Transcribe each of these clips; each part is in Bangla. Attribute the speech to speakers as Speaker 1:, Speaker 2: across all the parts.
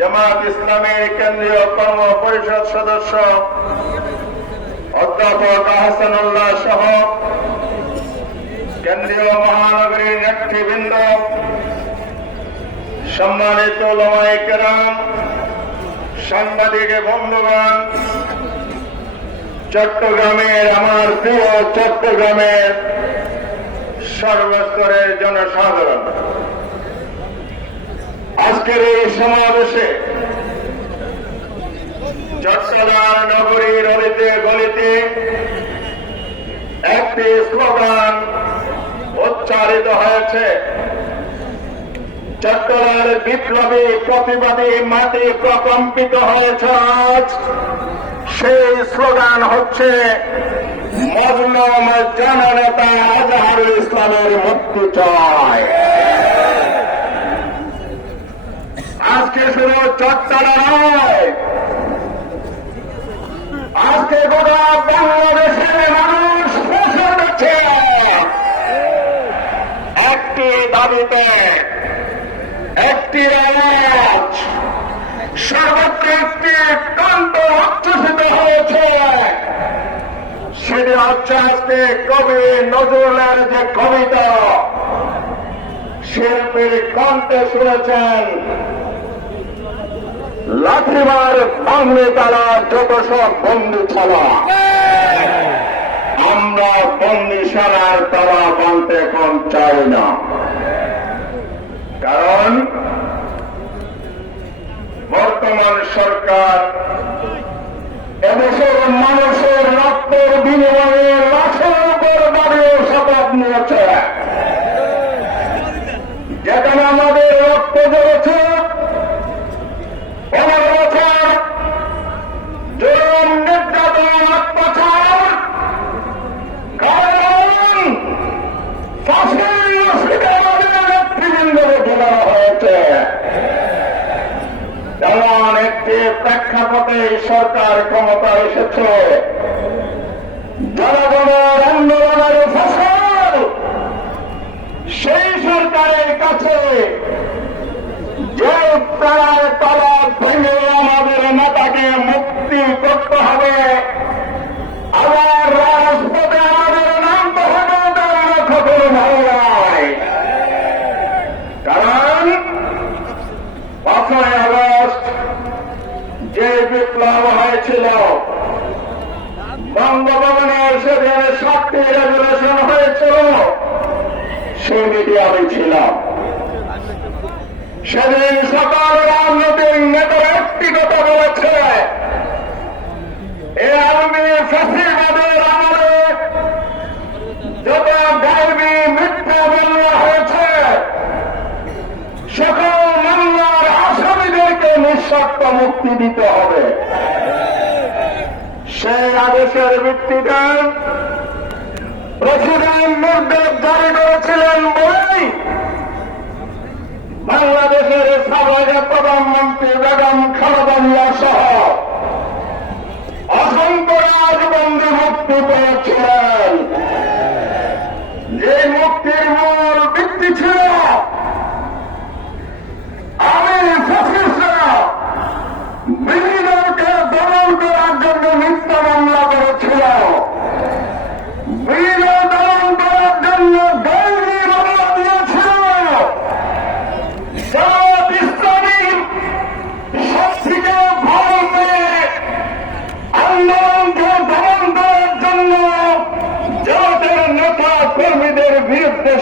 Speaker 1: জামাত ইসলামের কেন্দ্রীয় কর্ম পরিষদ সদস্য অধ্যাপক আহসানুল্লাহ সহ কেন্দ্রীয় মহানগরীর নেতৃবৃন্দ, সম্মানিত সাংবাদিক বন্ধুগণ, চট্টগ্রামের আমার প্রিয় চট্টগ্রামের সর্বস্তরের জনসাধারণ। সমাবেশে চট্টগ্রাম নগরীর অলিতে গলিতে একটি স্লোগান উচ্চারিত হয়েছে। চট্টগ্রামের বিপ্লবী প্রতিবাদী মাটি প্রকম্পিত হয়েছে আজ। সেই স্লোগান হচ্ছে মজলুম জননেতা আজহারুল ইসলামের মুক্তি চায়। আজকে শুধু চট্টগ্রাম নয়। আজকে গোটা বাংলাদেশের মানুষ ফসল হচ্ছে একটি দাবিতে, একটি আওয়াজ, সর্বত্র একটি কণ্ঠ উচ্ছ্বসিত হয়েছে। সেটি হচ্ছে আজকে কবি নজরুলের যে কবিতা। শিল্পীর কণ্ঠে শুনেছেন লাঠিমার সামনে তারা যত সব ছাড়া আমরা বন্দি সারার তারা বানতে এখন চাই না। কারণ বর্তমান সরকার এদেশের মানুষের রক্তের এই সরকার ক্ষমতা এসেছে। জনগণের আন্দোলনের ফসল সেই সরকারের কাছে যে প্রায় তারা ভেঙে আমাদের নেতাকে মুক্তি করতে হবে আবার রাজপথে আমাদের নাম হবে তারা খবর ভালো নয় কারণ পাঁচই আগস্ট যে বিপ্লব হয়েছিল। বঙ্গভবনে সেদিন সাতটি রেজুলেশন হয়েছিল। সে মিডিয়া আমি সেদিন সকাল রাজনৈতিক নেতারা একটি কথা বলেছে। এ আর্মি ফ্যাসিবাদের আমলে যত গার্বী মিথ্যা মামলা হয়েছে সকল মামলার আসামিদেরকে মুক্তি দিতে হবে। সেই আদেশের ভিত্তিতে প্রেসিডেন্ট নির্দেশ জারি করেছিলেন বলেই বাংলাদেশের সাবেক প্রধানমন্ত্রী বেগম খালেদা সহ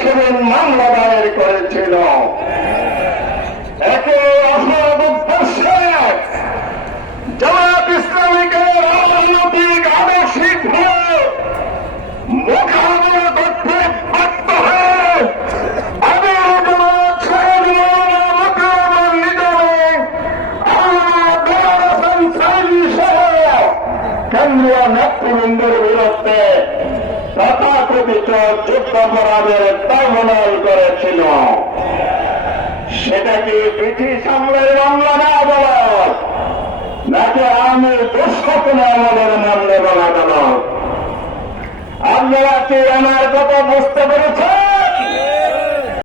Speaker 1: সেদিন মামলা দায়ের করেছিল। তথাকথিত যুদ্ধাপরাধের ট্রাইব্যুনাল করেছিল। সেটা কি ব্রিটিশ আমলের মামলা না আদালত নাকি আমি দুঃস্বপ্ন আমলের মামলা আদালত আপনারা কি আমার কথা বুঝতে পেরেছেন?